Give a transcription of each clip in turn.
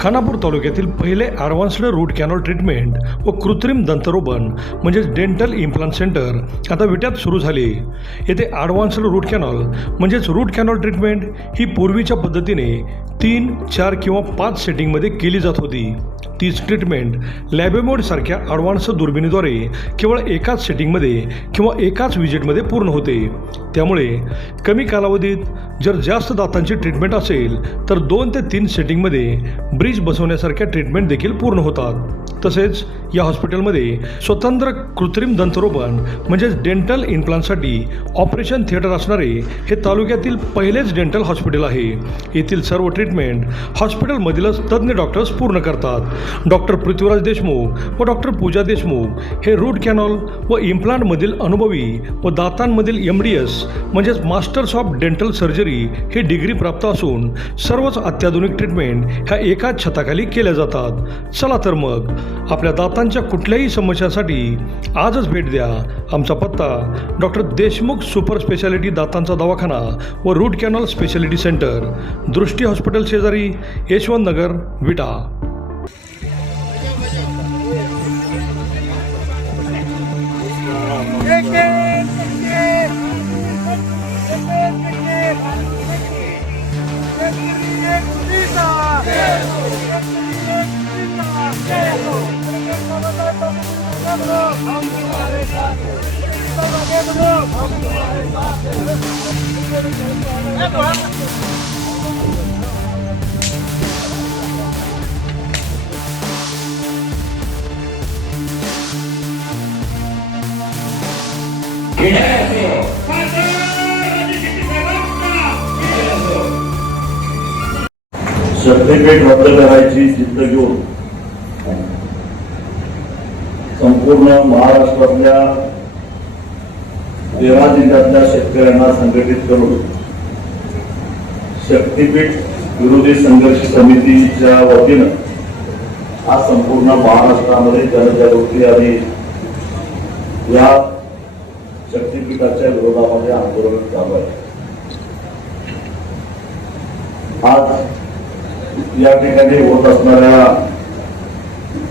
खानापूर तालुक्यातील पहिले advanced route canal treatment व कृत्रिम दंतरोपण म्हणजेच डेंटल इम्प्लांट सेंटर आता विट्यात सुरू झाले. येथे ॲडव्हान्स्ड रूट कॅनॉल म्हणजेच रूट कॅनॉल ट्रीटमेंट ही पूर्वीच्या पद्धतीने 3, 4 किंवा 5 सेटिंगमध्ये केली जात होती. तीच ट्रीटमेंट लॅबेमोडसारख्या ॲडव्हान्स दुर्बिणीद्वारे केवळ एकाच सेटिंगमध्ये किंवा एकाच विजिटमध्ये पूर्ण होते. त्यामुळे कमी कालावधीत जर जास्त दातांची ट्रीटमेंट असेल तर 2 ते 3 सेटिंगमध्ये ब्रिज बसवण्यासारख्या ट्रीटमेंट देखील पूर्ण होतात. तसेच या हॉस्पिटलमध्ये स्वतंत्र कृत्रिम दंतरोपण म्हणजेच डेंटल इम्प्लांटसाठी ऑपरेशन थिएटर असणारे हे तालुक्यातील पहिलेच डेंटल हॉस्पिटल आहे. येथील सर्व ट्रीटमेंट हॉस्पिटलमधीलच तज्ज्ञ डॉक्टर्स पूर्ण करतात. डॉक्टर पृथ्वीराज देशमुख व डॉक्टर पूजा देशमुख हे रूट कॅनॉल व इम्प्लांटमधील अनुभवी व दातांमधील MDS म्हणजेच मास्टर्स ऑफ डेंटल सर्जरी हे डिग्री प्राप्त असून सर्वच अत्याधुनिक ट्रीटमेंट ह्या एकाच छताखाली केल्या जातात. चला तर मग आपल्या दातांच्या कुठल्याही समस्यासाठी आजच भेट द्या. आमचा पत्ता डॉक्टर देशमुख सुपर स्पेशालिटी दातांचा दवाखाना व रूट कॅनॉल स्पेशालिटी सेंटर, दृष्टी हॉस्पिटल शेजारी, यशवंत नगर, विटा. शक्तीपीठ रद्द करायची जिद्द घेऊन संपूर्ण महाराष्ट्रातल्या 13 जिल्ह्यातल्या शेतकऱ्यांना संघटित करून शक्तीपीठ विरोधी संघर्ष समितीच्या वतीनं आज संपूर्ण महाराष्ट्रामध्ये जनजागृती आणि या शक्तीपीठाच्या विरोधामध्ये आंदोलन चालू आहे. आज या ठिकाणी होत असणाऱ्या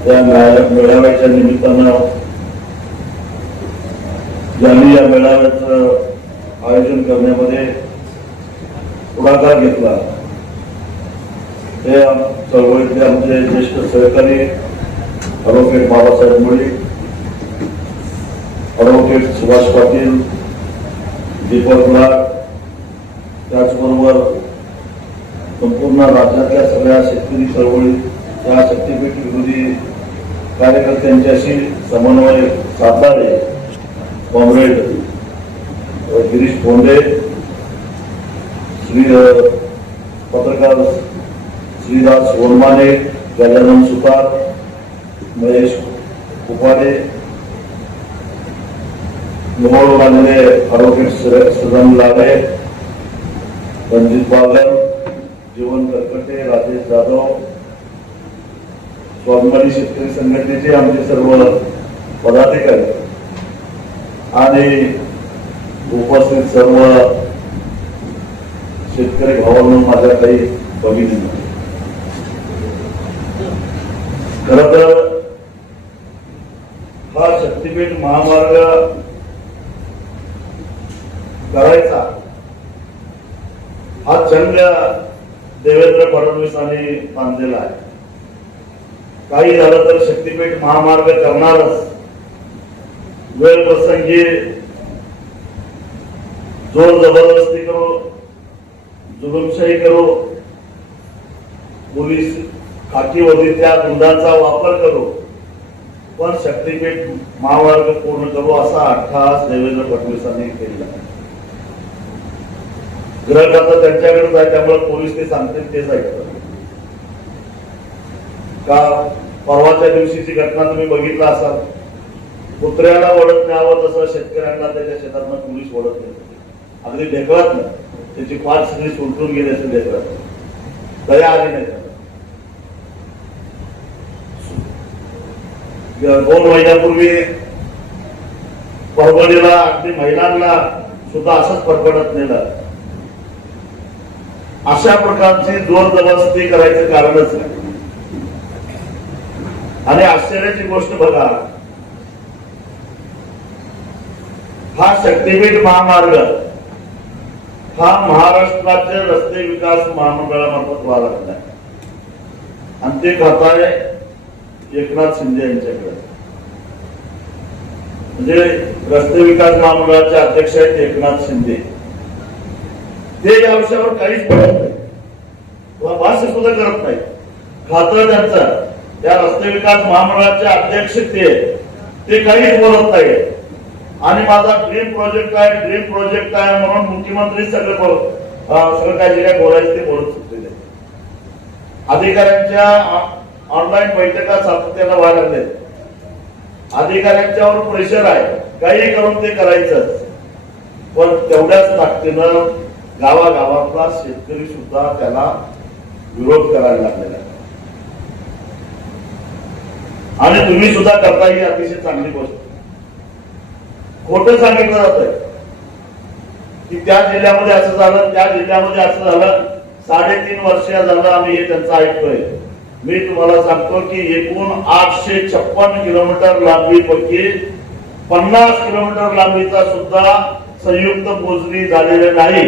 त्या मेळाव्याच्या निमित्तानं ज्यांनी या मेळाव्याचं आयोजन करण्यामध्ये पुढाकार घेतला ते चळवळीतले आमचे ज्येष्ठ सहकारी ॲडव्होकेट बाबासाहेब मुळे, ॲडव्होकेट सुभाष पाटील, दीपक लाड, त्याचबरोबर संपूर्ण राज्यातल्या सगळ्या शेतकरी चळवळी या शक्तीपीठ विरोधी कार्यकर्त्यांच्याशी समन्वय साधणारे कॉम्रेड गिरीश बोंडे, पत्रकार श्रीराज सोनमाने, गजानन सुतार, महेश कुपाडे, निवडून आलेले ॲडव्होकेट सदन लाडे, रणजित बागल, जीवन करकटे, राजेश जाधव, स्वाभिमानी शेतकरी संघटनेचे आमचे सर्व पदाधिकारी आणि उपस्थित सर्व शेतकरी भावांनो, माझ्या काही भगिनी, खरं तर हा शक्तीपीठ महामार्ग करायचा हा छंद देवेंद्र फडणवीसांनी बांधलेला आहे. काही झालं तर शक्तीपीठ महामार्ग करणारच. वेळ प्रसंगी जोर जबरदस्ती करो, जुलूमशाही करो, पोलीस खाकीवर्दीच्या गुंडांचा वापर करो, पण शक्तीपीठ महामार्ग पूर्ण करू असा अट्टहास देवेंद्र फडणवीसांनी केला. ग्रह खातं त्यांच्याकडेच आहे, त्यामुळे पोलीस ते सांगतील तेच ऐकतात. का परवाच्या दिवशीची घटना तुम्ही बघितला असाल, कुत्र्याला वळत न्यावं तसं शेतकऱ्यांना त्याच्या शेतातनं पोलीस वळत नाही. अगदी ढेकळत ना त्याची पाच सगळी सुलटून गेली असेल, ढेकळत दया आली नाही. 2 महिन्यापूर्वी परभणीला अगदी महिलांना सुद्धा असंच फटफटत नेलं. अशा प्रकारची जोर जबरदस्ती करायचं कारणच नाही. आणि आश्चर्याची गोष्ट बघा, हा शक्तीपीठ महामार्ग हा महाराष्ट्राचे रस्ते विकास महामंडळामार्फत व्हायला लागला आहे आणि ते खात आहे एकनाथ शिंदे यांच्याकडे. म्हणजे रस्ते विकास महामंडळाचे अध्यक्ष आहेत एकनाथ शिंदे. ते या विषयावर काहीच बोलत नाही, भाष्य सुद्धा करत नाही. खातं त्यांचं त्या रस्ते विकास महामंडळाचे अध्यक्ष ते काहीच बोलत नाही. आणि माझा ड्रीम प्रोजेक्ट आहे म्हणून मुख्यमंत्री सगळं काय जे काय बोलायचं ते बोलत सुटलेले. अधिकाऱ्यांच्या ऑनलाईन बैठका सातत्यानं व्हायला लागले. अधिकाऱ्यांच्यावर प्रेशर आहे, काही करून ते करायचंच. पण तेवढ्याच ताकदीनं गावागावातला शेतकरी सुद्धा त्याला विरोध करायला लागलेला आहे. आणि तुम्ही सुद्धा करता ही अतिशय चांगली गोष्ट. खोटं सांगितलं जात आहे की त्या जिल्ह्यामध्ये असं झालं, त्या जिल्ह्यामध्ये असं झालं. 3.5 वर्ष झालं आम्ही हे त्यांचं ऐकतोय. मी तुम्हाला सांगतो की एकूण 856 किलोमीटर लांबीपैकी 50 किलोमीटर लांबीचा सुद्धा संयुक्त मोजणी झालेली नाही.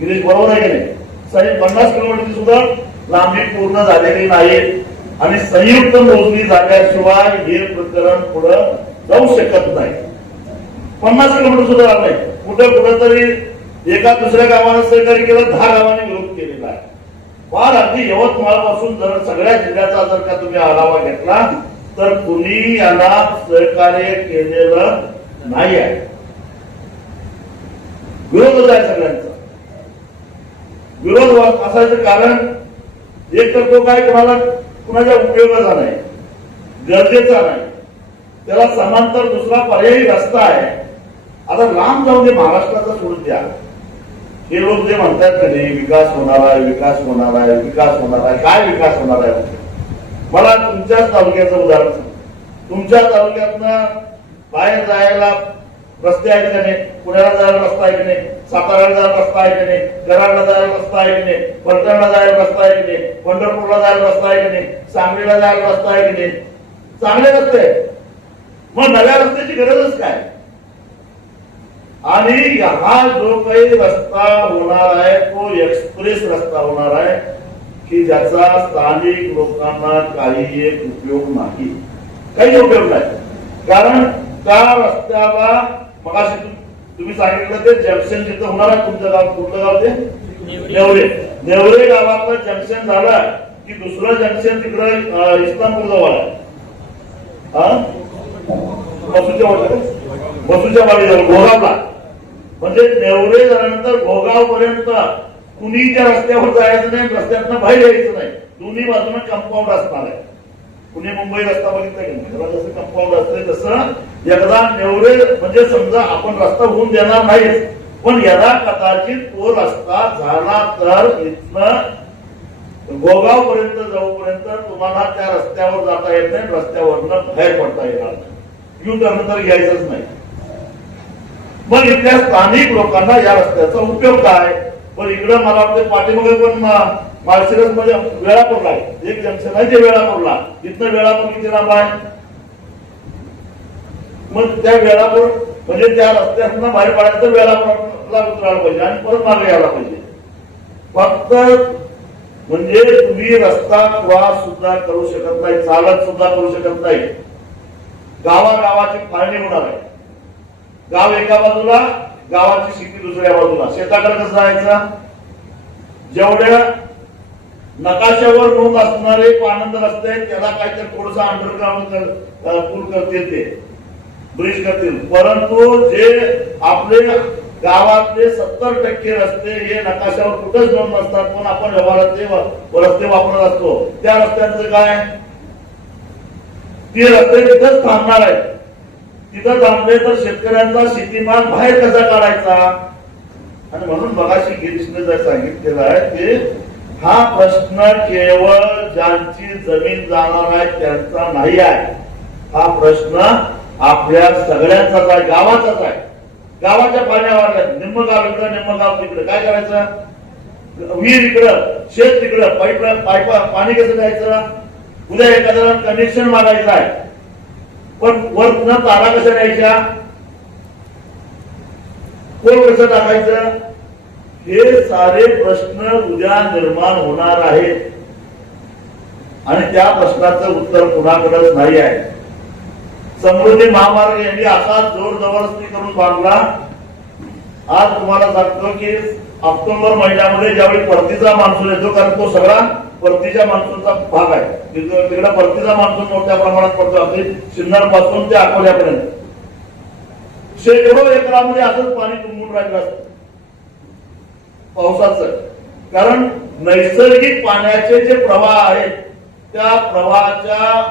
गिरीश बरोबर आहे की नाही? 50 किलोमीटरची सुद्धा लांबी पूर्ण झालेली नाही आणि संयुक्त मोजणी झाल्याशिवाय हे प्रकरण पुढे जाऊ शकत नाही. 50 किलोमीटर सुद्धा झालं नाही. कुठेतरी एका दुसऱ्या गावानं सहकार्य केलं, 10 गावांनी विरोध केलेला आहे. फार अगदी यवतमाळ पासून जर सगळ्या जिल्ह्याचा जर का तुम्ही आढावा घेतला तर कुणी याला सहकार्य केलेलं नाही आहे. विरोधच आहे सगळ्यांचा. विरोध असायचं कारण एक तर तो काय कुणाच्या उपयोगाचा नाही, गरजेचा नाही. त्याला समांतर दुसरा पर्यायी रस्ता आहे. आता लांब जाऊन दे, महाराष्ट्राचा सोडून द्या. हे लोक जे म्हणतात की नाही विकास होणार आहे, विकास होणार आहे, विकास होणार आहे. काय विकास होणार आहे? मला तुमच्याच तालुक्याचं उदाहरण सांग. तुमच्या तालुक्यातनं बाहेर जायला रस्ते आहेत का नाही? पुण्याला जायला रस्ता आहे की नाही? साताऱ्याला जायला रस्ता आहे की नाही? कराडला जायला रस्ता आहे की नाही? फलटणला जायला रस्ता आहे की नाही? पंढरपूरला जायला रस्ता आहे की नाही? सांगलीला जायला रस्ता आहे की नाही? चांगले रस्ते आहेत. मग नव्या रस्त्याची गरजच काय? आणि हा जो काही रस्ता होणार आहे तो एक्सप्रेस रस्ता होणार आहे की ज्याचा स्थानिक लोकांना काही एक उपयोग नाही, काही उपयोग नाही. कारण त्या रस्त्याला मगाशी तुम्ही सांगितलं ते जंक्शन जिथं होणार आहे. तुमचं गाव कुठलं गाव? ते नेवरे गावातलं जंक्शन झालं की दुसरं जंक्शन तिकडे इस्लामपूर जवळ आहे. बसूच्या वाडीजवळ घोगावला. म्हणजे नेवरे झाल्यानंतर घोगाव पर्यंत कुणीच्या रस्त्यावर जायचं नाही, रस्त्यातनं बाहेर यायचं नाही. दोन्ही बाजूने कंपाऊंड असणार आहे. पुणे मुंबई रस्ता बघितला की त्याला जसं कंपाऊंड असतंय तसं एकदा नेवरे म्हणजे समजा आपण रस्ता होऊन देणार नाही, पण यदा कदाचित तो रस्ता झाला तर इथनं गोगाव पर्यंत जाऊपर्यंत तुम्हाला त्या रस्त्यावर जाता येत नाही, रस्त्यावरनं बाहेर पडता येणार नाही. यू टर्न तर घ्यायचंच नाही. मग इथल्या स्थानिक लोकांना या रस्त्याचा उपयोग काय? पण इकडं मला वाटतं पाठीमागे पण माळशिरस मध्ये वेळापूरला आहे एक जंक्शन आहे, ते वेळापूरला. इथनं वेळापूर किती लांब आहे? मग त्या वेळापूर म्हणजे त्या रस्त्यातनं बाहेर पडायचं वेळापूरला उतरायला पाहिजे आणि परत मागे यायला पाहिजे. फक्त म्हणजे तुम्ही रस्ता क्रॉस सुद्धा करू शकत नाही, चालत सुद्धा करू शकत नाही. गावागावाची फाळणी होणार आहे. गाव एका बाजूला, गावाची शेती दुसऱ्या बाजूला. शेताकडे कसं जायचं? जेवढ्या नकाशावर नोंद असणारे आनंद रस्ते आहेत त्याला काहीतरी थोडस अंडरग्राऊंड पूल करतील, ते ब्रिज करतील. परंतु जे आपले गावातले 70% रस्ते हे नकाशावर कुठेच नोंद नसतात, पण आपण व्यवहारात ते रस्ते वापरत असतो. त्या रस्त्यांचं काय? ते रस्ते तिथंच थांबणार आहेत. तिथं थांबले तर शेतकऱ्यांचा शेतीमाल बाहेर कसा काढायचा? आणि म्हणून मगाशी गिरीशने जर सांगितलेलं आहे ते हा प्रश्न केवळ ज्यांची जमीन जाणार आहे त्यांचा नाही आहे. हा प्रश्न आपल्या सगळ्यांचाच आहे, गावाचाच आहे. गावाच्या पाण्यावर निम्म गाव इकडं, निम्म गाव तिकडे. काय करायचं? विहीर इकडं, शेत तिकडं, पाणी कसं द्यायचं? उद्या एखाद्याला कनेक्शन मागायचं आहे, पण वरनं तारा कशा द्यायच्या, कोण कसं टाकायचं, हे सारे प्रश्न उद्या निर्माण होणार आहेत आणि त्या प्रश्नाचं उत्तर कुणाकडेच नाही आहे. समृद्धी महामार्ग यांनी असा जोर जबरदस्ती करून बांधला. आज तुम्हाला सांगतो की ऑक्टोबर महिन्यामध्ये ज्यावेळी परतीचा मान्सून येतो, कारण तो सगळा परतीच्या मान्सूनचा भाग आहे, तिकडे परतीचा मान्सून मोठ्या प्रमाणात पडतो, अगदी सिन्नर पासून ते अकोल्यापर्यंत शेकडो एकरामध्ये असंच पाणी तुंबून राहिलं असतं पावसाचं. कारण नैसर्गिक पाण्याचे जे प्रवाह आहेत त्या प्रवाहाच्या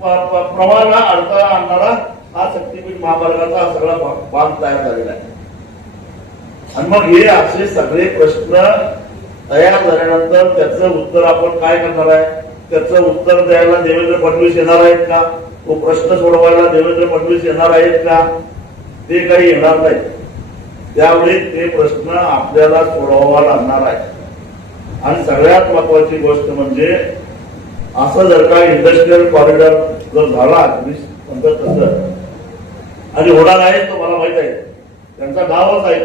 प्रवाहाला अडथळा आणणारा हा शक्तीपीठ महामार्गाचा हा सगळा बांध तयार झालेला आहे. आणि मग हे असे सगळे प्रश्न तयार झाल्यानंतर त्याचं उत्तर आपण काय करणार आहे, त्याचं उत्तर द्यायला देवेंद्र फडणवीस येणार आहेत का, तो प्रश्न सोडवायला देवेंद्र फडणवीस येणार आहेत का, ते काही येणार नाही. त्यावेळी ते प्रश्न आपल्याला सोडवावा लागणार आहे. आणि सगळ्यात महत्वाची गोष्ट म्हणजे असं जर का इंडस्ट्रियल कॉरिडॉर जर झाला तसं आणि होणार आहे, तो मला माहित आहे, त्यांचा नावच आहे.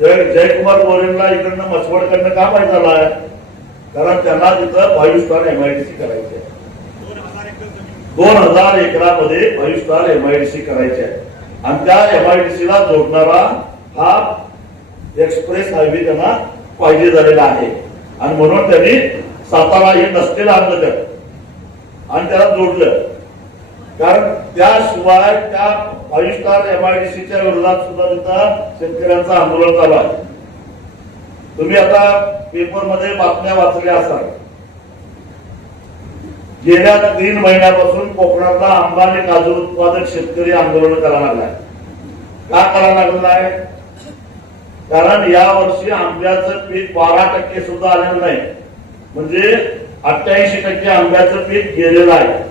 जयकुमार गोरेंना इकडनं मसवडकडनं का माहित झाला आहे, कारण त्यांना तिथं 5 स्टार MIDC करायची आहे. 2000 एकरामध्ये 5 स्टार MIDC करायचे आहे आणि त्या MIDC ला जोडणारा हा एक्सप्रेस हायवे त्यांना पाहिजे झालेला आहे. आणि म्हणून त्यांनी सातारा हे नसलेलं आणलं त्यात आणि त्याला जोडलं. कारण त्याशिवाय त्या 5 स्टार MIDCच्या विरोधात सुद्धा तिथं शेतकऱ्यांचं आंदोलन चालू आहे. तुम्ही आता पेपरमध्ये बातम्या वाचल्या असाल, गेल्या 3 महिन्यापासून कोकणातला आंबा आणि काजू उत्पादक शेतकरी आंदोलन करायला लागलाय. का करायला लागलेला आहे, कारण या वर्षी आंब्याचं पीक 12% सुद्धा आलेलं नाही, म्हणजे 88% आंब्याचं पीक गेलेलं आहे.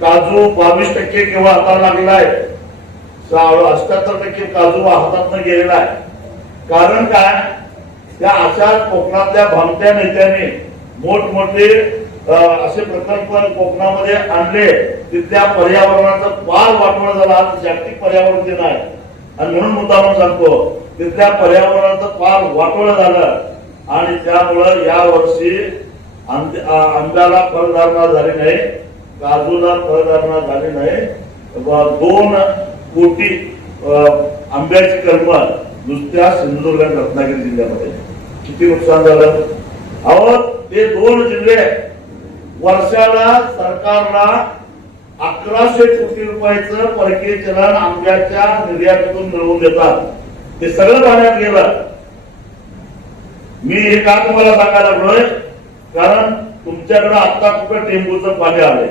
काजू 22% केवळ हाताला लागलेला आहे, 78% काजू हातातनं गेलेला आहे. कारण काय, त्या अशा कोकणातल्या भामट्या नेत्यांनी मोठमोठे असे प्रकल्प कोकणामध्ये आणले, तिथल्या पर्यावरणाचं फार वाटवण झालं. आज जागतिक पर्यावरण दिन आहे आणि म्हणून मुद्दाम सांगतो, तिथल्या पर्यावरणाचं फार वाटवण झालं आणि त्यामुळं या वर्षी आंब्याला फळधारणा झाली नाही, काजूला फळधारणा झाली नाही. 2 कोटी आंब्याची कलम नुसत्या सिंधुदुर्ग आणि रत्नागिरी जिल्ह्यामध्ये. किती नुकसान झालं. अहो, ते 2 जिल्हे वर्षाला सरकारला 1100 कोटी रुपयाचं परकीय चलन आंब्याच्या निर्यातीतून मिळवून देतात. ते सगळं पाण्यात गेलं. मी हे का तुम्हाला सांगायला लागलोय, कारण तुमच्याकडे आता कुठं टेंबूचं पाणी आलंय,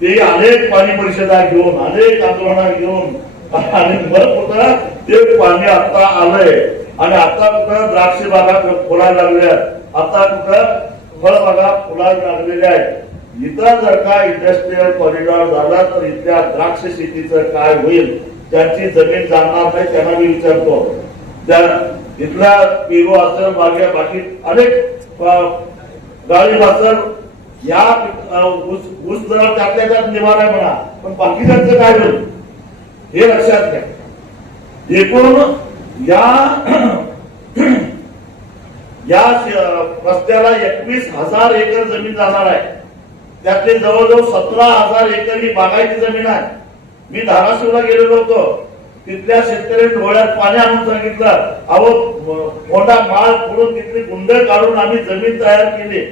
ते अनेक पाणी परिषदा घेऊन, अनेक आंदोलना घेऊन आणि मग कुठं ते पाणी आता आलंय आणि आता कुठं द्राक्ष बागा फुलायला लागल्या, आता कुठं फळबागा फुलायला लागलेल्या आहेत. इथं जर का इंडस्ट्रियल कॉरिडॉर झाला तर इथल्या द्राक्ष शेतीचं काय होईल, ज्यांची जमीन जाणार नाही त्यांना मी विचारतो. त्या इथला पेरू असेल, बाकी अनेक गाळीब असेल, या ऊस जरा त्यातल्या त्यात निवारा म्हणा, पण बाकीच्यांचं काय होईल हे लक्षात घ्या. एकूण या रस्त्याला 21,000 एकर जमीन जाणार आहे. त्यातले जवळजवळ 17,000 एकर ही बागायती जमीन आहे. मी धाराशिवला गेलेलो होतो, तिथल्या शेतकऱ्यांनी डोळ्यात पाणी आणून सांगितलं, अहो मोठा माळ फोडून तिथली गुंड काढून आम्ही जमीन तयार केली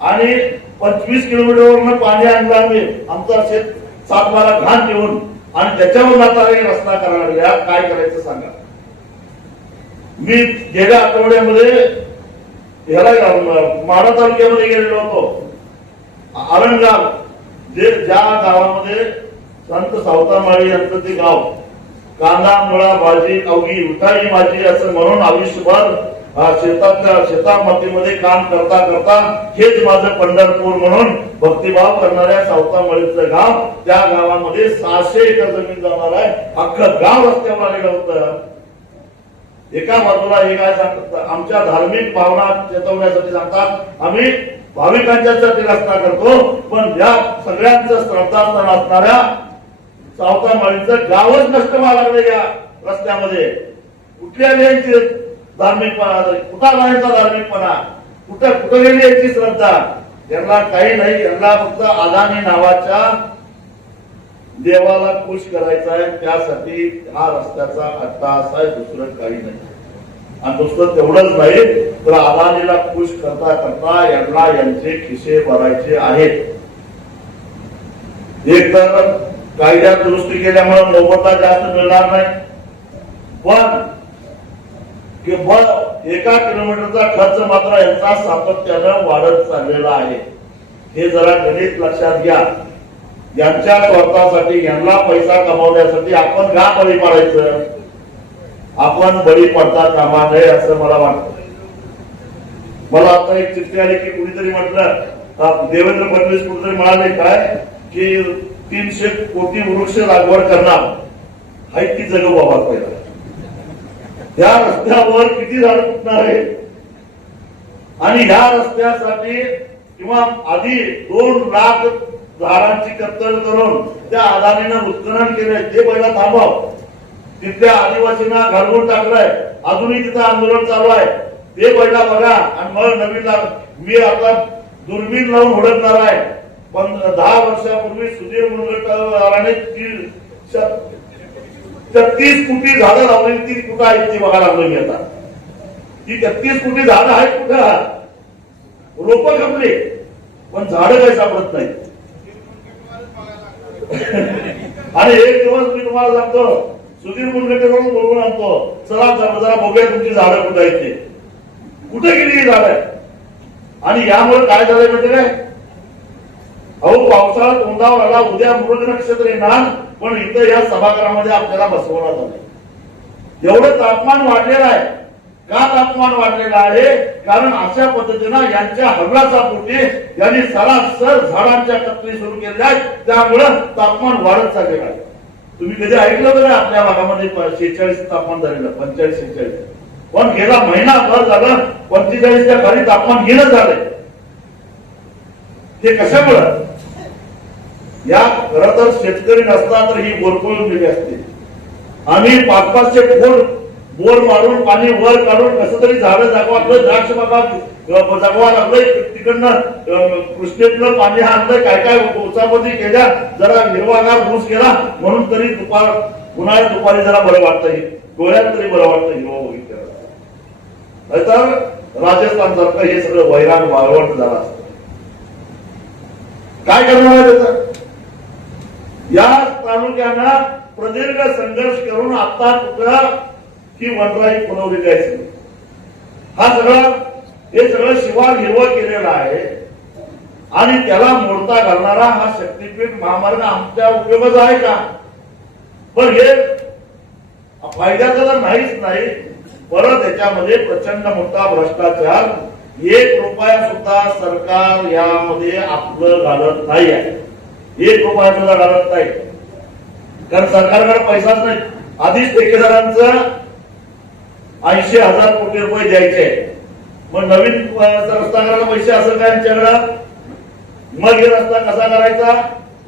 आणि 25 किलोमीटरवरून पाणी आणलं आम्ही आमचा शेत सातबारा घाण ठेवून आणि त्याच्यावर आता रस्ता करायला लागल्या. काय करायचं सांगा. मी गेल्या आठवड्यामध्ये ह्याला माढा तालुक्यामध्ये गेलेलो होतो. आरणगाव ज्या गावामध्ये संत सावतामाळी यांचं ते गाव, कांदा मुळा भाजी अवघी उठाई माझी असं म्हणून आयुष्यभर शेतामध्ये काम करता करता हेच माझं पंढरपूर म्हणून भक्तिभाव करणाऱ्या सावतामाळीचं गाव, त्या गावामध्ये 600 एकर जमीन जाणार आहे. अख्खं गाव रस्त्यावर आलेलं होतं. एका बाजूला हे काय सांगतात, आमच्या धार्मिक भावना चेतवण्यासाठी सांगतात, आम्ही भाविकांच्यासाठी रस्ता करतो, पण या सगळ्यांचं श्रद्धास्थान असणाऱ्या सावतामाळीचं गावच नष्ट व्हायला लागलं या रस्त्यामध्ये. कुठल्या लेण्याची धार्मिकपणा, कुठं राहायचा धार्मिकपणा, कुठं गेली याची श्रद्धा, यांना काही नाही. यांना फक्त अदानी नावाच्या देवाला खुश करायचा आहे, त्यासाठी हा रस्त्याचा अट्टाहास आहे, दुसरं काही नाही. आणि दुसरं तेवढंच नाही तर अदानीला खुश करता करता यांना यांचे खिसे भरायचे आहेत. एक तर कायद्यात दुरुस्ती केल्यामुळे मोबदला जास्त मिळणार नाही, पण एका किलोमीटरचा खर्च मात्र यांचा सातत्यानं वाढत चाललेला आहे. हे जरा गणित लक्षात घ्या. यांच्या स्वार्थासाठी, यांना पैसा कमावण्यासाठी आपण का बळी पडायचं? आपण बळी पडता कामा नये असं मला वाटतं. मला आता एक चिठ्ठी आली की कुणीतरी म्हटलं, देवेंद्र फडणवीस कुठेतरी म्हणाले काय की 300 कोटी वृक्ष लागवड करणार आहे, ती जगू बाबा पहिला. या रस्त्यावर किती झाड फुटणार आहे? आणि ह्या रस्त्यासाठी किंवा आधी 2 लाख झाडांची कत्तल करून त्या अदानीनं उत्खनन केलंय, ते पहिला थांबव. तिथल्या आदिवासींना घालवून टाकलंय, अजूनही तिथं आंदोलन चालू आहे, ते पहिला बघा. आणि मग नवीन मी आता दुर्बीण लावून हुडकणार आहे. पण 10 वर्षापूर्वी सुधीर मुनगंटीवाराने 33 कोटी झाडं लावली, ती कुठं आहेत ती बघायला लागलो मी आता. ती 33 कोटी झाडं आहेत कुठं? रोप खपली, पण झाडं काही सापडत नाही. आणि एक दिवस मी तुम्हाला सांगतो, सुधीर मुनगंटीवार बोलून आणतो, चला जरा बघूया तुमची झाडं कुठे आहेत ते. कुठे गेली ही झाडं? आणि यामुळे काय झालंय माहिती काय? अहो, पावसाळा तोंडावर आला, उद्या मृग नक्षत्र येणार, पण इथं या सभागृहामध्ये आपल्याला बसवण्यात आलं. एवढं तापमान वाढलेलं आहे. का तापमान वाढलेलं आहे? कारण अशा पद्धतीनं यांच्या हल्लाचा पोटी यांनी सरासर झाडांच्या कत्तली सुरू केल्या आहेत, त्यामुळं तापमान वाढत चाललेलं आहे. तुम्ही कधी ऐकलं बघा आपल्या भागामध्ये 46 तापमान झालेलं, 45-46, पण गेला महिनाभर झालं 45च्या खाली तापमान गेलं झालंय. ते कशामुळं? या खरं तर शेतकरी नसता तर ही बोरकळून गेली असते. आम्ही 500 फूट बोर मारून पाणी वर काढून कसं तरी झाडं जगवायला, द्राक्ष बागा जगवा लागलंय. तिकडनं कृष्णेतलं पाणी आणलंय, काय उचापती केल्या, जरा हिरवागार ऊस केला, म्हणून तरी उन्हाळ्यात दुपारी जरा बरं वाटतंय, डोळ्यात तरी बरं वाटतं हिरवा बघितलं. तर राजस्थान सारखं हे सगळं वैराग वाळवंट झालं असतं. काय करणार आहे त्याचं? या तालुक्यांना प्रदीर्घ संघर्ष करून आता कुठं ही वनराई पुरवली जायची. हे सगळं शिवार हिरवं केलेलं आहे आणि त्याला मोडता घालणारा हा शक्तीपीठ महामार्ग आमच्या उपयोगाचा आहे का? पण हे फायद्याचं तर नाहीच नाही. परत याच्यामध्ये प्रचंड मोठा भ्रष्टाचार. 1 रुपया सुद्धा सरकार यामध्ये आपलं घालत नाही आहे. 1 रुपया सुद्धा घालत नाही, कारण सरकारकडे पैसाच नाही. आधीच ठेकेदारांचं 80,000 कोटी रुपये द्यायचे, मग नवीन रस्ता करायला पैसे असेल काय यांच्याकडं? मग हे रस्ता कसा करायचा?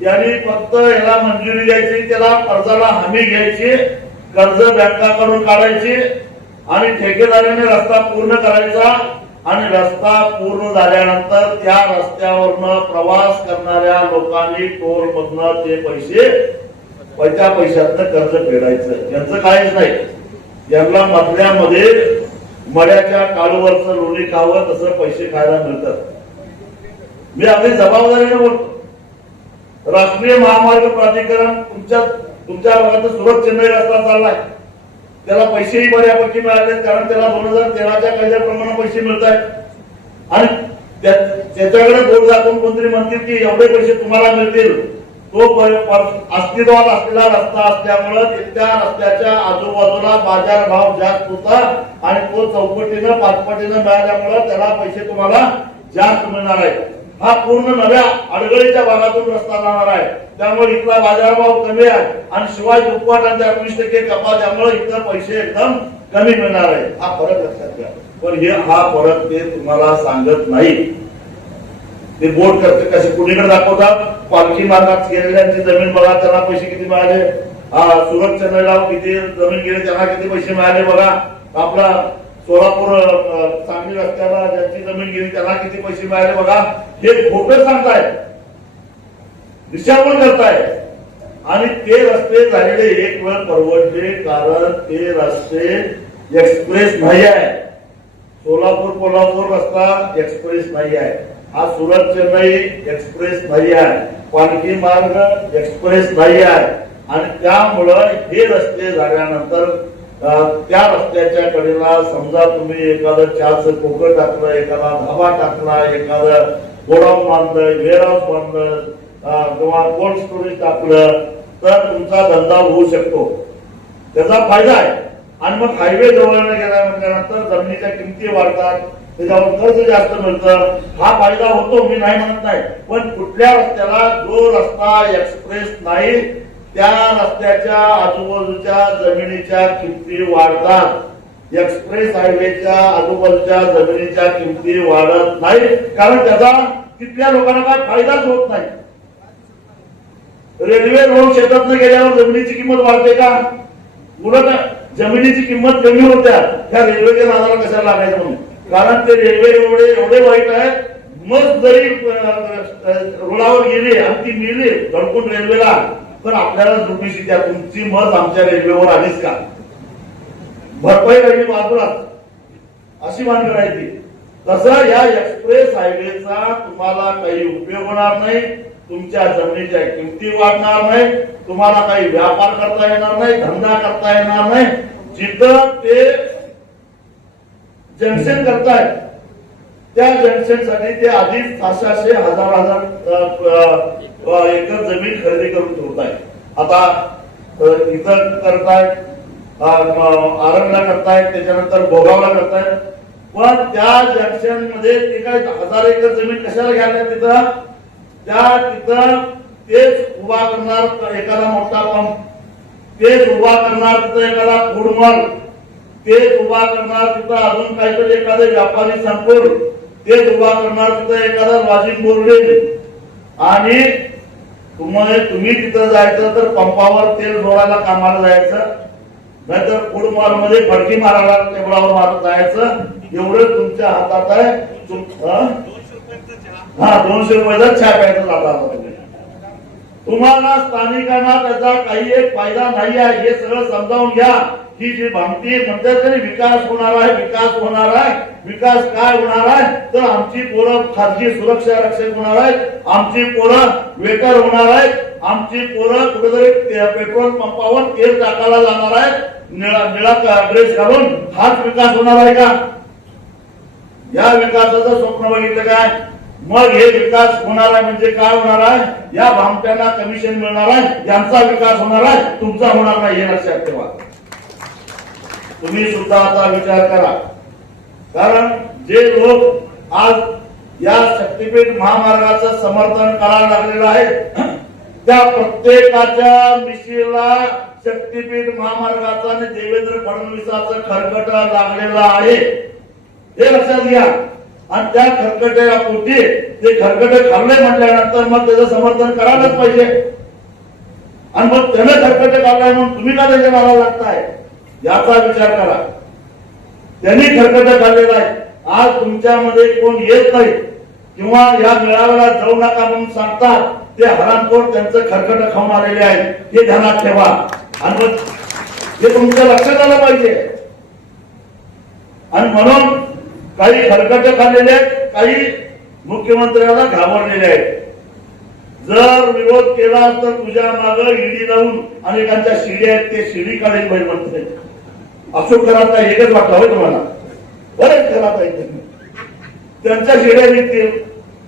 यांनी फक्त याला मंजुरी द्यायची, त्याला कर्जाला हमी घ्यायची, कर्ज बँकाकडून काढायची आणि ठेकेदाराने रस्ता पूर्ण करायचा. आणि रस्ता पूर्ण झाल्यानंतर त्या रस्त्यावरनं प्रवास करणाऱ्या लोकांनी टोल मधनं ते पैसे, त्या पैशातनं कर्ज फेडायचं. यांचं काहीच नाही. यांना मधल्यामध्ये मड्याच्या काळूवरचं लोणी खावं तसं पैसे खायला मिळतात. मी आपली जबाबदारीने बोलतो. राष्ट्रीय महामार्ग प्राधिकरण तुमच्या भागात सुरत चेन्नई रस्ता चाललाय, त्याला पैसेही बऱ्यापैकी मिळाले, कारण त्याला 2013च्या कायद्याप्रमाणे पैसे मिळत आहेत. आणि त्याच्याकडे बोट दाखवून कोणतरी म्हणतील की एवढे पैसे तुम्हाला मिळतील. तो अस्तित्वात असलेला रस्ता असल्यामुळे त्या रस्त्याच्या आजूबाजूला बाजारभाव जास्त होता आणि तो चौपटीनं 5पटीनं मिळाल्यामुळे त्याला पैसे तुम्हाला जास्त मिळणार आहे. हा पूर्ण नव्या अडगळीच्या भागातून रस्ता जाणार आहे, त्यामुळे इथला बाजारभाव कमी आहे आणि शिवाय दुप्पट आणि 28% कपात, त्यामुळे इथं पैसे एकदम कमी मिळणार आहे. हा फरक लक्षात घ्या. पण हा फरक ते तुम्हाला सांगत नाही. ते बोर्ड करते कसे कुणीकडे दाखवतात, पालखी मार्गात गेलेल्यांची जमीन बघा, त्यांना पैसे किती मिळाले, सुरत चंद्रगाव किती जमीन गेले त्यांना किती पैसे मिळाले बघा, आपला सोलापूर सांगली रस्त्याला ज्यांची जमीन गेली त्यांना किती पैसे मिळाले बघा. हे खोटं सांगताय, दिशाभूल करताय. आणि ते रस्ते झालेले एक वेळ परवडले, कारण ते रस्ते एक्सप्रेस नाही आहे. सोलापूर कोल्हापूर रस्ता एक्सप्रेस नाही आहे, हा सुरत चेन्नई एक्सप्रेस नाही आहे, पालखी मार्ग एक्सप्रेस नाही आहे. आणि त्यामुळं हे रस्ते झाल्यानंतर त्या रस्त्याच्या कडेला समजा तुम्ही एखादं चहाचं कोकं टाकलं, एखादा धाबा टाकला, एखादं गोडाऊन बांधलं, वेअरहाऊस बांधलं किंवा कोल्ड स्टोरेज टाकलं तर तुमचा धंदा होऊ शकतो, त्याचा फायदा आहे. आणि मग हायवे जवळ गेल्यानंतर जमिनीच्या किमती वाढतात, त्याच्यावर कर्ज जास्त मिळतं, हा फायदा होतो, मी नाही म्हणत नाही. पण कुठल्या रस्त्याला जो रस्ता एक्सप्रेस नाही त्या रस्त्याच्या आजूबाजूच्या जमिनीच्या किमती वाढतात. एक्सप्रेस हायवेच्या आजूबाजूच्या जमिनीच्या किमती वाढत नाही, कारण त्याचा तिथल्या लोकांना काय फायदाच होत नाही. रेल्वे रोड क्षेत्रात गेल्यावर जमिनीची किंमत वाढते का? उलट जमिनीची किंमत कमी होत्या. त्या रेल्वेच्या नादाला कशाला लागायचं म्हणून, कारण ते रेल्वे एवढे वाईट आहे. मग जरी रुळावर गेली आणि ती मिळली धडकून रेल्वेला तर आपल्याला दुखीशी द्या, तुमची मत आमच्या रेल्वेवर आलीच का? भरपाई राहिली बाजूला, अशी मागणी राहिली. तसं या एक्सप्रेस हायवेचा तुम्हाला काही उपयोग होणार नाही, तुमच्या जमिनीच्या किमती वाढणार नाही, तुम्हाला काही व्यापार करता येणार नाही, धंदा करता येणार नाही. जिथं ते जंक्शन करताय त्या जंक्शन साठी ते आधीच 600 हजार एकर जमीन खरेदी करून ठेवताय. आता इथं करतायत, आरंगला करतायत, त्याच्यानंतर भोगावला करतायत. पण त्या जंक्शन मध्ये ते काय 1000 एकर जमीन कशाला घ्यायला तिथं? तिथं तेच उभा करणार एखादा मोठा पंप, तेच उभा करणार तिथं एखादा फूड मॉल, तेच उभा करणार तिथं अजून काहीतरी एखादे व्यापारी संकुल, तेच उभा करणार तिथं एखादा लॉजिंग बोर्डिंग. आणि तुम्ही तिथं जायचं तर पंपावर तेल जोडायला कामाला जायचं, नाहीतर फूड मॉल मध्ये फडकी मारायला टेबलावर मारत जायचं. एवढं तुमच्या हातात आहे. 200 रुपयाचा चहा प्यायचा जाता. तुम्हाला स्थानिकांना त्याचा काही एक फायदा नाही आहे, हे सगळं समजावून घ्या. ही जी भामती म्हणतात तरी विकास होणार आहे, विकास होणार आहे. विकास काय होणार आहे तर आमची पोरं खासगी सुरक्षा रक्षक होणार आहेत, आमची पोरं वेटर होणार आहेत, आमची पोरं कुठेतरी पेट्रोल पंपावर तेल टाकायला जाणार आहेत निळा ड्रेस घालून. हाच विकास होणार आहे का? या विकासाचं स्वप्न बघितलं काय? मग हे विकास होणार आहे म्हणजे काय होणार आहे? या भामट्यांना कमिशन मिळणार आहे, यांचा विकास होणार आहे, तुमचा होणार नाही, हे लक्षात ठेवा. तुम्ही सुद्धा आता विचार करा. कारण जे लोक आज या शक्तीपीठ महामार्गाचं समर्थन करायला लागलेलं आहे त्या प्रत्येकाच्या मिशीला शक्तीपीठ महामार्गाचा आणि देवेंद्र फडणवीसाचं खरकट लागलेलं आहे, हे लक्षात घ्या. आणि त्या खरकट्या पोटी ते खरकटे खाल्ले म्हटल्यानंतर मग त्याचं समर्थन करायलाच पाहिजे. आणि मग त्याने खरकटे खाल्लाय म्हणून तुम्ही का त्याच्या मारायला लागताय याचा विचार करा. त्यांनी खरकटे खाल्लेला आहे. आज तुमच्यामध्ये कोण येत नाही किंवा या मेळाव्याला जाऊ नका म्हणून सांगतात, ते हरामखोर त्यांचं खरकट खाऊन आलेले आहेत, हे ध्यानात ठेवा. आणि मग हे तुमच्या लक्षात आलं पाहिजे. आणि म्हणून काही खरकटे खाल्लेले आहेत, काही मुख्यमंत्र्याला घाबरलेले आहेत. जर विरोध केला तर तुझ्या मागे ईडी लावून अनेकांच्या शिडी आहेत, ते शिडी काढेल बाई म्हणते. अशोक घरात काय एकच वाटलं होय तुम्हाला? बरेच घरात आहेत, त्यांच्या शिड्या निघतील,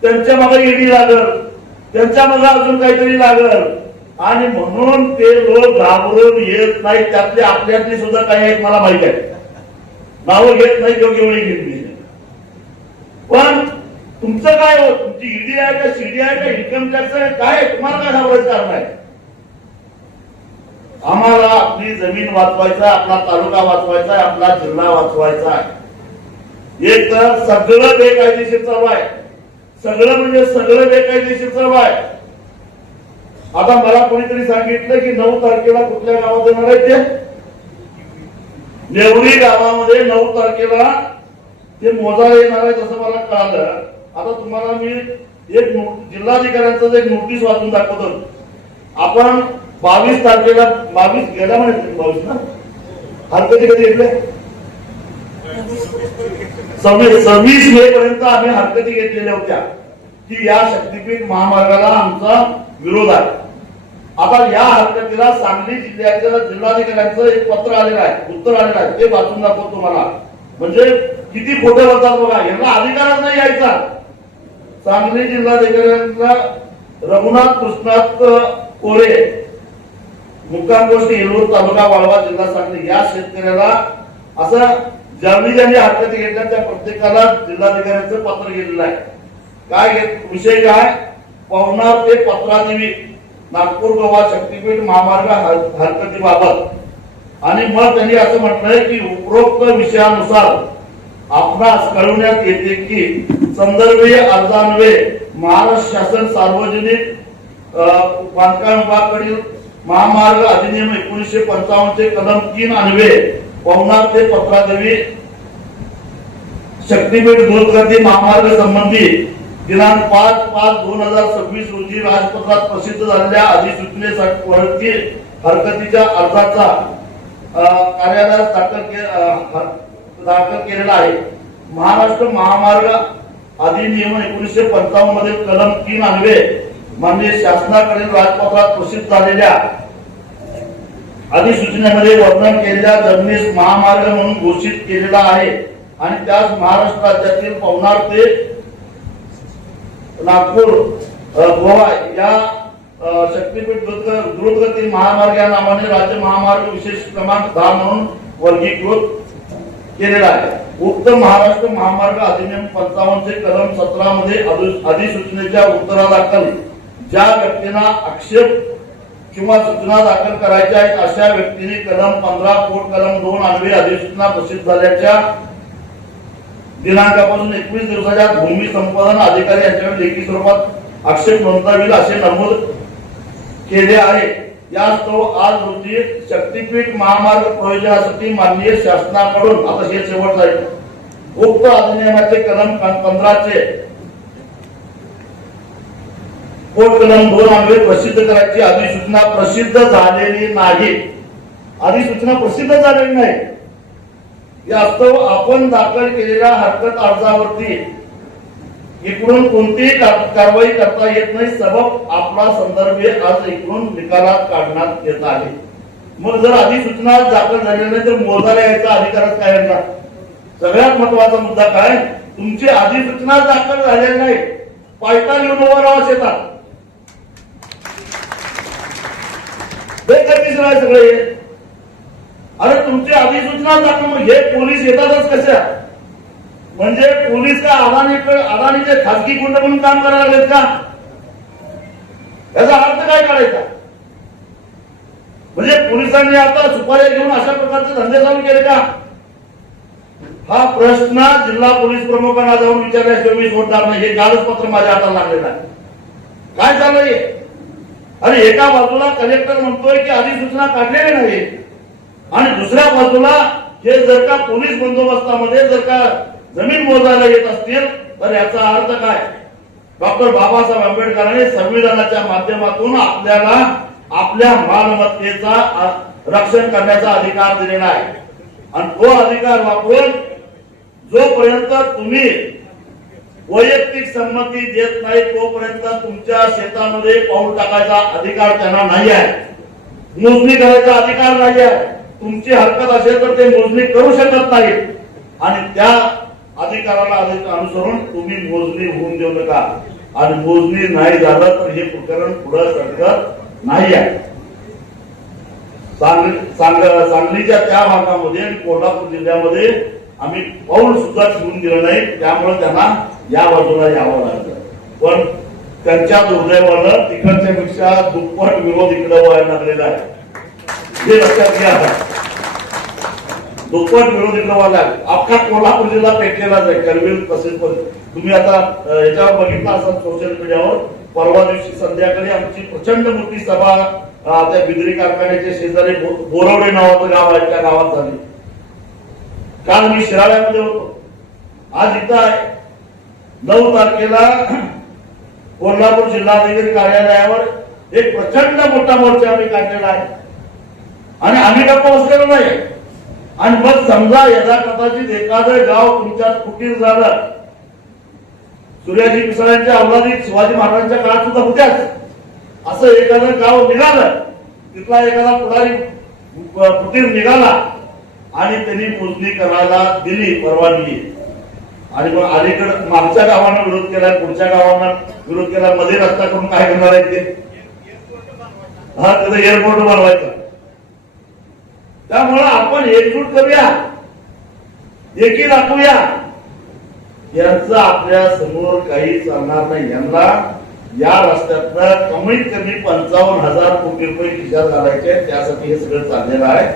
त्यांच्या मागे ईडी लागल, त्यांच्या मागे अजून काहीतरी लागल. आणि म्हणून ते लोक घाबरून येत नाही. त्यातले आपल्यातली सुद्धा काही आहेत, मला माहित आहे. नावं घेत नाही, योग्य वेळी घेतली. पण तुमचं काय हो? तुमची ईडी आहे का, सीडी आहे का, इन्कम टॅक्स आहे, काय तुम्हाला काय घाबरायचं कारण आहे? आम्हाला आपली जमीन वाचवायचा, आपला तालुका वाचवायचा, आपला जिल्हा वाचवायचा आहे. एक तर सगळं बेकायदेशीर चालू आहे. सगळं म्हणजे सगळं बेकायदेशीर चालू आहे. आता मला कोणीतरी सांगितलं की 9 तारखेला कुठल्या गावात येणार आहे ते नेवरी गावामध्ये 9 तारखेला ते मोजायला येणार आहे असं मला कळालं. आता तुम्हाला मी एक जिल्हाधिकाऱ्यांचं एक नोटीस वाचून दाखवतो. आपण 22 तारखेला 22 गेल्या महिन्यात 22 ना हरकती कधी घेतल्या 26 मे पर्यंत आम्ही हरकती घेतलेल्या होत्या की या शक्तीपीठ महामार्गाला आमचा विरोध आहे. आता या हरकतीला सांगली जिल्ह्याच्या जिल्हाधिकाऱ्यांचं एक पत्र आलेलं आहे, उत्तर आलेलं आहे, ते वाचून दाखवतो तुम्हाला. म्हणजे किती खोटे बोलतात बघा. यांना अधिकारच नाही यायचा. सांगली जिल्हाधिकाऱ्यांना रघुनाथ कृष्णात कोरे मुक्काम पोस्ट येलूर तालुका वाळवा जिल्हा सांगली या शेतकऱ्याला असं ज्यांनी हरकती घेतल्या त्या प्रत्येकाला जिल्हाधिकाऱ्यांचं पत्र गेलेलं आहे. काय विषय काय पवनार ते पत्रादेवी नागपूर गोवा शक्तीपीठ महामार्ग हरकतीबाबत आणि मग त्यांनी असं म्हटलंय की उपरोक्त विषयानुसार आपणास कळवण्यात येते की संदर्भीय अर्जान्वये महाराष्ट्र शासन सार्वजनिक बांधकाम विभागाकडील महामार्ग अधिनियम 1955 चे कलम 3 अन्वये पवनार ते पत्रादेवी शक्तीपीठ द्रुतगती महामार्ग संबंधी दिनांक 5/5/2026 रोजी राजपत्रात प्रसिद्ध झालेल्या अधिसूचनेसाठी हरकतीच्या अर्जाचा कार्यालयात दाखल केलेला आहे. महाराष्ट्र महामार्ग अधिनियम 1955 मधील कलम 3 अन्वये माननीय शासनाकडील राजपत्रात प्रसिद्ध झालेल्या अधिसूचनेमध्ये वर्णन केलेल्या जमिनीस महामार्ग म्हणून घोषित केलेला आहे आणि त्यास महाराष्ट्र राज्यातील पवनार ते नागपूर गोवा या शक्तीपीठ द्रुतगती महामार्ग या नावाने राज्य महामार्ग विशेष क्रमांक 10 म्हणून वर्गीकृत केलेला आहे. उक्त महाराष्ट्र महामार्ग अधिनियम 55 चे कलम 17 मध्ये अधिसूचनेच्या उत्तरादाखल ज्या व्यक्तींना आक्षेप किंवा सूचना दाखल करायच्या आहेत अशा व्यक्तींनी कलम 15 पोट कलम 2 अन्वये अधिसूचना प्रसिद्ध झाल्याच्या दिनांकापासून 21 दिवसाच्या भूमी संपादन अधिकारी यांच्याकडे लेखी स्वरूपात आक्षेप नोंदवावेल असे नमूद केले आहे. यास्तव आज रोजी शक्तीपीठ महामार्ग प्रयोजनासाठी माननीय शासनाकडून आता हे शेवट आहे उक्त अधिनियमाचे कलम 15 चे पोट कलम 2 अन्वये प्रसिद्ध करायची अधिसूचना प्रसिद्ध झालेली नाही. अधिसूचना प्रसिद्ध झालेली नाही. यास्तव आपण दाखल केलेल्या हरकत अर्जावरती इकडून कोणतीही कारवाई करता येत नाही. सबब आपला संदर्भ आज इकडून निकालात काढण्यात येत आहे. मग जर अधिसूचना दाखल झाली नाही तर मोजायला यायचा अधिकारच काय यांना? सगळ्यात महत्वाचा मुद्दा काय तुमची अधिसूचना दाखल झालेली नाही पायता घेऊन उभा राहा शेतात. बेकायदेशीर आहे सगळे. अरे तुमची अधिसूचना दाखल मग हे पोलीस येतातच कशा? म्हणजे पोलीस का अदानीचे खासगी गुंड म्हणून काम करायला लागलेत का? याचा अर्थ काय काढायचा? म्हणजे पोलिसांनी आता सुपाऱ्या घेऊन अशा प्रकारचे धंदे चालू केले का? हा प्रश्न जिल्हा पोलीस प्रमुखांना जाऊन विचारल्याशिवाय मी सोडणार नाही. हे कागदपत्र माझ्या हाताला लागलेलं आहे. काय चाललंय? अरे एका बाजूला कलेक्टर म्हणतोय की अधिसूचना काढलेली नाही आणि दुसऱ्या बाजूला हे जर का पोलीस बंदोबस्तामध्ये जर का जमीन मोजायला येत असतील तर याचा अर्थ काय? डॉक्टर बाबासाहेब आंबेडकरांनी संविधानाच्या माध्यमातून आपल्याला आपल्या मालमत्तेचा रक्षण करण्याचा अधिकार दिलेला आहे आणि तो अधिकार वापरून जोपर्यंत तुम्ही वैयक्तिक संमती देत नाही तोपर्यंत तुमच्या शेतामध्ये पाऊल टाकायचा अधिकार त्यांना नाही आहे. मोजणी करायचा अधिकार नाही आहे. तुमची हरकत असेल तर ते मोजणी करू शकत नाहीत आणि त्या अधिकाराला अनुसरून तुम्ही मोजणी होऊन देऊ नका आणि मोजणी नाही झालं तर हे प्रकरण पुढे सरकत नाही आहे. सांगलीच्या त्या भागामध्ये आणि कोल्हापूर जिल्ह्यामध्ये आम्ही पाऊल सुद्धा ठेवून दिलं नाही. त्यामुळे त्यांना या बाजूला यावं लागलं. पण त्यांच्या दुर्दैवानं तिकडच्या पेक्षा दुप्पट विरोध इकडे व्हायला लागलेला आहे. हे लक्षात घ्या. दुप्पट विरोधी वाला अख्खा कोल्हापूर जिल्हा पेटलेलाच आहे. करवीर तसेच तुम्ही आता याच्यावर बघितलं असाल सोशल मीडियावर. परवा दिवशी संध्याकाळी आमची प्रचंड मोठी सभा त्या बिदरी कारखान्याच्या शेजारी बोरवडे नावाचं गाव आहे त्या गावात झाली. काल मी शिराळ्यामध्ये होतो. आज इथं आहे 9 तारखेला कोल्हापूर जिल्हाधिकारी कार्यालयावर एक प्रचंड मोठा मोर्चा आम्ही काढलेला आहे आणि आम्ही गप्प बसलेलो नाही. आणि मग समजा यदा कदाचित एखादं गाव तुमच्यात फुटीर झालं, सूर्याजी पिसाळ्यांच्या अवलादी शिवाजी महाराजांच्या काळात सुद्धा होत्याच, असं एखादं गाव निघालं, तिथला एखादा पुढारी फुटीर निघाला आणि त्यांनी मोजणी करायला दिली परवानगी, आणि मग अलीकडे मागच्या गावांना विरोध केला, पुढच्या गावांना विरोध केला, मध्ये रस्ता करून काय करणार आहे ते? हा, त्याचं एअरपोर्ट बनवायचं. त्यामुळे आपण एकजूट करूया, एकी दाखवूया. यांचं आपल्या समोर काही चालणार नाही. यांना या रस्त्यातनं कमीत कमी 55,000 कोटी रुपये खिशात घालायचे, त्यासाठी हे सगळं चाललेलं आहे.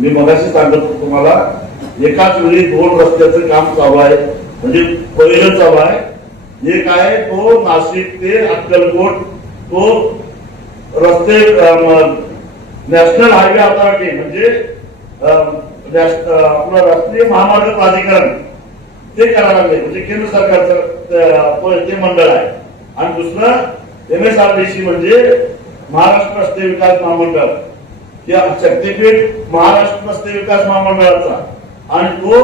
मी मगाशी सांगत होतो तुम्हाला, एकाच वेळी 2 रस्त्याचं काम चालू आहे. म्हणजे पहिलं चालू आहे, एक आहे तो नाशिक ते अक्कलकोट, तो रस्ते नॅशनल हायवे अथॉरिटी म्हणजे आपलं राष्ट्रीय महामार्ग प्राधिकरण ते करायला लागले, म्हणजे केंद्र सरकारचं ते मंडळ आहे. आणि दुसरं MSRDC म्हणजे महाराष्ट्र रस्ते विकास महामंडळ, या शक्तीपीठ महाराष्ट्र रस्ते विकास महामंडळाचा, आणि तो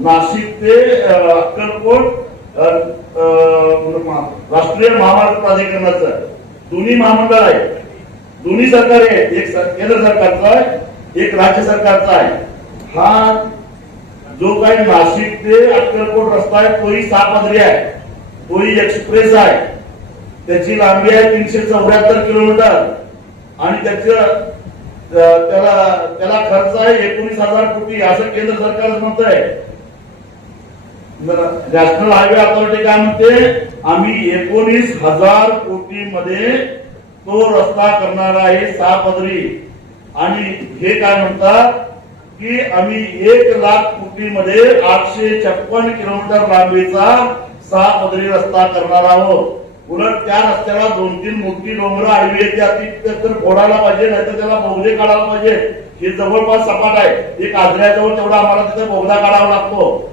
नाशिक ते अक्कलकोट राष्ट्रीय महामार्ग प्राधिकरणाचं दोन्ही महामंडळ आहे. दोन्ही सरकारी आहे, एक केंद्र सरकारचा आहे, एक राज्य सरकारचा आहे. हा जो काही नाशिक ते अक्कलकोट रस्ता आहे तोही 6 पदरी आहे, तोही एक्सप्रेस आहे. त्याची लांबी आहे 374 किलोमीटर आणि त्याला खर्च आहे 19,000 कोटी, असं केंद्र सरकार म्हणत आहे. नॅशनल हायवे अथॉरिटी काय म्हणते, आम्ही 19,000 कोटी मध्ये तो रस्ता करणार आहे 6 पदरी. आणि हे काय म्हणतात की आम्ही 1,00,000 कोटी मध्ये 856 किलोमीटर लांबीचा 6 पदरी रस्ता करणार आहोत. उलट त्या रस्त्याला 2-3 मोठी डोंगर आडवी येते, तर फोडायला पाहिजे, नाहीतर त्याला बोगदे काढायला पाहिजे. हे जवळपास सपाट आहे, एक आजऱ्याजवळ तेवढा आम्हाला तिथे बोगदा काढावा लागतो.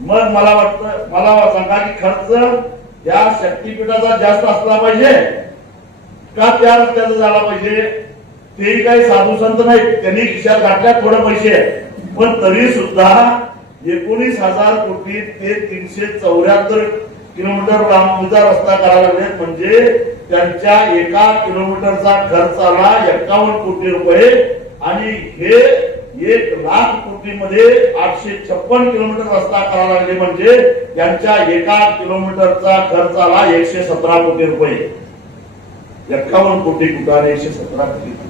मग मला वाटतं, मला सांगा की खर्च या शक्तीपीठाचा जास्त असला पाहिजे का त्या रस्त्याचा झाला पाहिजे? तेही काही साधू संत नाही, त्यांनी खिशात घातल्या थोडे पैसे, पण तरी सुद्धा 19,000 कोटी ते 374 किलोमीटर लांबीचा रस्ता करायला लागले. म्हणजे त्यांच्या 1 किलोमीटरचा खर्च आला 51 कोटी रुपये, आणि हे 1,00,000 कोटी मध्ये 856 किलोमीटर रस्ता करायला लागले, म्हणजे त्यांच्या 1 किलोमीटरचा खर्च आला 117 कोटी रुपये. 51 कोटी कुठं आणि 117 कोटी कुठं?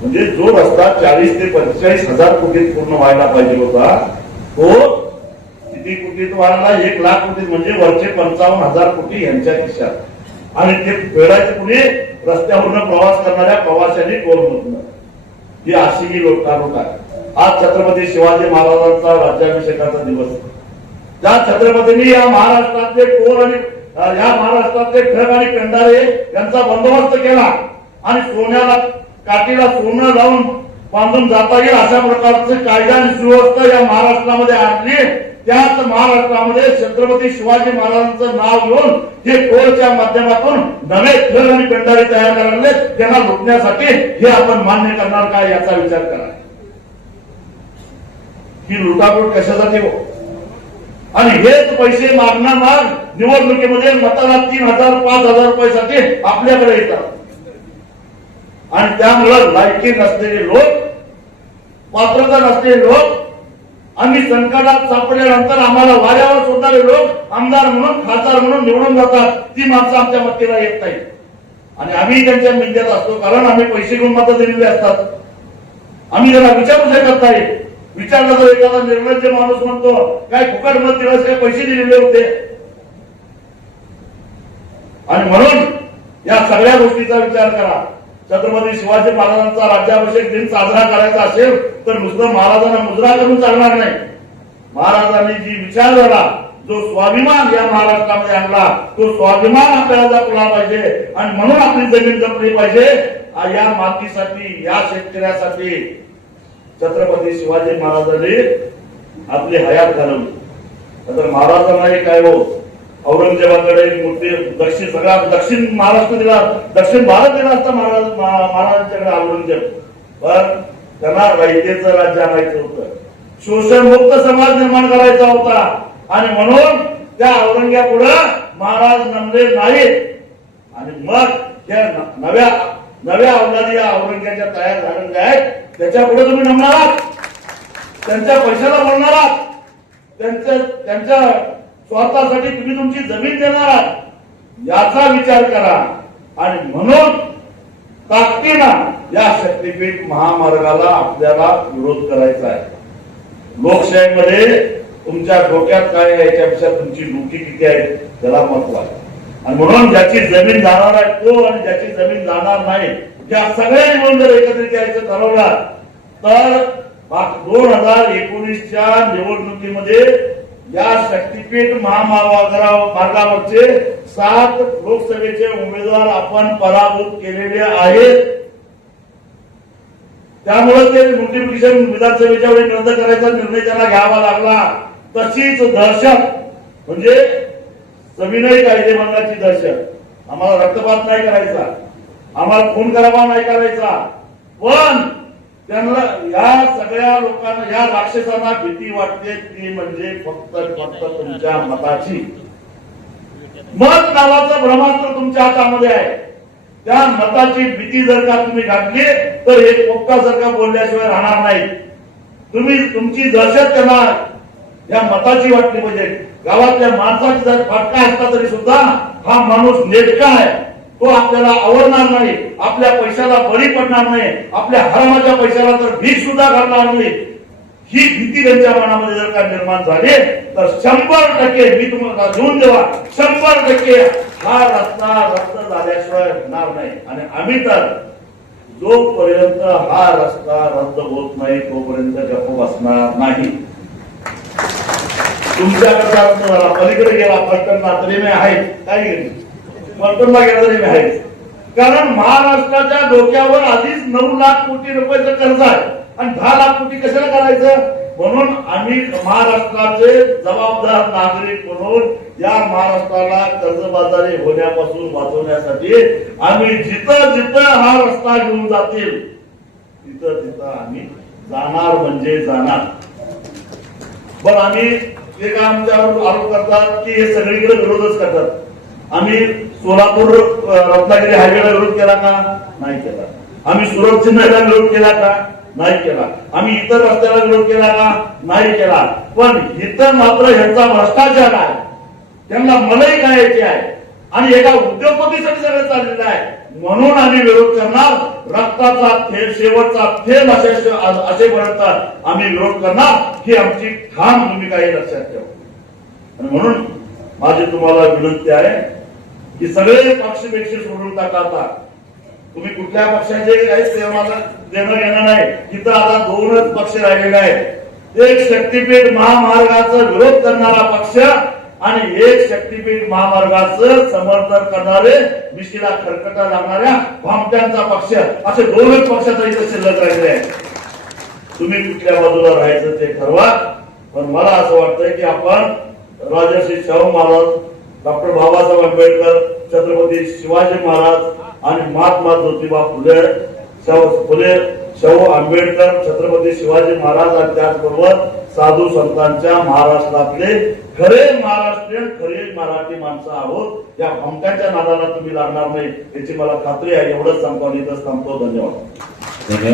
म्हणजे जो रस्ता 40 ते 45,000 कोटीत पूर्ण व्हायला पाहिजे होता, तो किती कोटीत व्हायला? 1,00,000 कोटीत, म्हणजे वरचे 55,000 कोटी यांच्या खिशात. आणि ते फेडायचे कुणी? रस्त्यावरून प्रवास करणाऱ्या प्रवाशांनी टोलमधून. ही अशी ही लोटालोट आहे. आज छत्रपती शिवाजी महाराजांचा राज्याभिषेकाचा दिवस. त्या छत्रपतींनी या महाराष्ट्रातले टोल आणि या महाराष्ट्रातले ठग आणि पेंढारे यांचा बंदोबस्त केला, आणि सोन्याला काठीला सोनं लावून बांधून जाता येईल अशा प्रकारचे कायदा आणि सुव्यवस्था या महाराष्ट्रामध्ये आणली. त्याच महाराष्ट्रामध्ये छत्रपती शिवाजी महाराजांचं नाव घेऊन हे टोलच्या माध्यमातून नवे ठग आणि पेंढारे तयार करायला, त्यांना लुटण्यासाठी हे आपण मान्य करणार काय याचा विचार करा. ही लुटालूट कशासाठी हो? आणि हेच पैसे मागणार निवडणुकीमध्ये मताला 3,000 5,000 रुपयासाठी आपल्याकडे येतात. आणि त्यामुळं लायकी नसलेले लोक, पात्रता नसलेले लोक, आम्ही संकटात सापडल्यानंतर आम्हाला वाऱ्यावर सोडणारे लोक आमदार म्हणून खासदार म्हणून निवडून जातात. ती माणसं आमच्या मतीला येत नाही, आणि आम्ही त्यांच्या मिंद्यात असतो, कारण आम्ही पैसे घेऊन मतं दिलेले असतात. आम्ही त्यांना विचारू शकत नाही. विचारलं तर एखादा निर्लज्ज माणूस म्हणतो काय फुकट मत दिवस काय पैसे दिलेले होते. आणि म्हणून या सगळ्या गोष्टीचा विचार करा. छत्रपती शिवाजी महाराजांचा राज्याभिषेक दिन साजरा करायचा असेल तर नुसतं महाराजांना मुजरा करून चालणार नाही. महाराजांनी जी विचारधारा, जो स्वाभिमान या महाराष्ट्रामध्ये आणला, तो स्वाभिमान आपल्याला जपला पाहिजे आणि म्हणून आपली जमीन जपली पाहिजे. या मातीसाठी, या शेतकऱ्यासाठी छत्रपती शिवाजी महाराजांनी आपली हयात घालवली. तर महाराजांनाही काय हो, औरंगजेबाकडे मोठे दक्षिण महाराष्ट्र दिला, दक्षिण भारत दिला असता महाराजांच्याकडे औरंगजेब. पण त्यांना रयतेचं राज्य आणायचं होतं, शोषणमुक्त समाज निर्माण करायचा होता आणि म्हणून त्या औरंग्यापुढे महाराज नमले नाहीत. आणि मग त्या नव्या अवलादी या औरंग्याच्या तयार झालेल्या आहेत, त्याच्या पुढे तुम्ही नमणार आहात, त्यांच्या पैशाला बोलणार आहात, त्यांच्या स्वार्थासाठी तुम्ही तुमची जमीन देणार आहात, याचा विचार करा. आणि म्हणून ताकदीनं या शक्तीपीठ महामार्गाला आपल्याला विरोध करायचा आहे. लोकशाहीमध्ये तुमच्या डोक्यात काय आहे याच्यापेक्षा तुमची डोकी किती आहे त्याला महत्व आहे. आणि म्हणून ज्याची जमीन जाणार आहे तो आणि ज्याची जमीन जाणार नाही, या सगळ्यांनी म्हणून जर एकत्रित यायचं ठरवलं तर 2019च्या निवडणुकीमध्ये या शक्तीपीठ महामार्गावरचे 7 लोकसभेचे उमेदवार आपण पराभूत केलेले आहेत. त्यामुळे ते नोटिफिकेशन विधानसभेच्या वेळी रद्द करायचा निर्णय त्यांना घ्यावा लागला. तशीच दहशत म्हणजे सविनय कायदेभंगाची दहशत. आम्हाला रक्तपात नाही करायचा, आम्हाला खून करावा नाही करायचा, पण त्यांना या सगळ्या लोकांना, या राक्षसांना भीती वाटते ती म्हणजे फक्त तुमच्या मताची. मत नावाचं ब्रह्मास्त्र तुमच्या हातामध्ये आहे. त्या मताची भीती जर का तुम्ही घातली तर एक पोपटासारखा बोलल्याशिवाय राहणार नाही. तुम्ही तुमची दहशत त्यांना या मताची वाटली पाहिजे. गावातल्या माणसाची जर फटका असला तरी सुद्धा हा माणूस नेटका आहे, तो आपल्याला आवडणार नाही, आपल्या पैशाला बळी पडणार नाही, आपल्या हरामाच्या पैशाला तर भीक सुद्धा घालणार नाही. ही भीती त्यांच्या मनामध्ये जर का निर्माण झाली तर 100% मी तुम्हाला लिहून देवा, 100% हा रस्ता रद्द झाल्याशिवाय होणार नाही. आणि आम्ही तर जोपर्यंत हा रस्ता रद्द होत नाही तोपर्यंत गप्प बसणार नाही. तुमच्याकडचा रस्ता झाला, पलीकडे गेला पलटणला तरी मी आहे, काय गेली पलटणला गेला तरी मी आहे. कारण महाराष्ट्राच्या डोक्यावर आधीच 9 लाख कोटी रुपयाचं कर्ज आहे आणि 10 लाख कोटी कशाला करायचं. म्हणून आम्ही महाराष्ट्राचे जबाबदार नागरिक म्हणून या महाराष्ट्राला कर्जबाजारी होण्यापासून वाचवण्यासाठी आम्ही जिथं जिथं हा रस्ता घेऊन जातील तिथं तिथं आम्ही जाणार म्हणजे जाणार. पण आम्ही एक आमच्यावर आरोप करतात की हे सगळीकडे विरोधच करतात. आम्ही सोलापूर रत्नागिरी हायवेला विरोध केला का? नाही केला. आम्ही सुरत चिन्हाला विरोध केला का? नाही केला. आम्ही इतर रस्त्याला विरोध केला का? नाही केला. पण इथं मात्र ह्यांचा भ्रष्टाचार आहे, त्यांना मलाई खायची आहे आणि एका उद्योगपतीसाठी सगळं चाललेलं आहे. म्हणून आम्ही विरोध करणार. रक्ताचा थेंब, शेवटचा थेंब असेपर्यंत आम्ही विरोध करणार, ही आमची ठाम भूमिका आहे, लक्षात ठेवा. आणि म्हणून माझी तुम्हाला विनंती आहे की सगळे पक्षपेक्षी सोडून टाका. आता तुम्ही कुठल्या पक्षाचे काहीच देणं घेणं नाही. इथं आता 2च पक्ष राहिलेले आहेत. एक शक्तीपीठ महामार्गाचा विरोध करणारा पक्ष आणि एक शक्तीपीठ महामार्गाचं समर्थन करणारे, मिशीला खरकटा लागणाऱ्या भामट्यांचा पक्ष, असे 2च पक्षाचा इथं शिल्लक राहिलेले आहेत. तुम्ही कुठल्या बाजूला राहायचं ते ठरवा. पण मला असं वाटतंय की आपण राजर्षी शाहू महाराज, डॉक्टर बाबासाहेब आंबेडकर, छत्रपती शिवाजी महाराज आणि महात्मा ज्योतिबा फुले, शाहू आंबेडकर, छत्रपती शिवाजी महाराज आणि त्याचबरोबर साधू संतांच्या महाराष्ट्रातले खरे महाराष्ट्रीयन, खरे मराठी माणसं आहोत. या भमक्यांच्या नादाला तुम्ही लागणार नाही याची मला खात्री आहे. एवढंच सांगतो आणि इथंच थांबतो. धन्यवाद.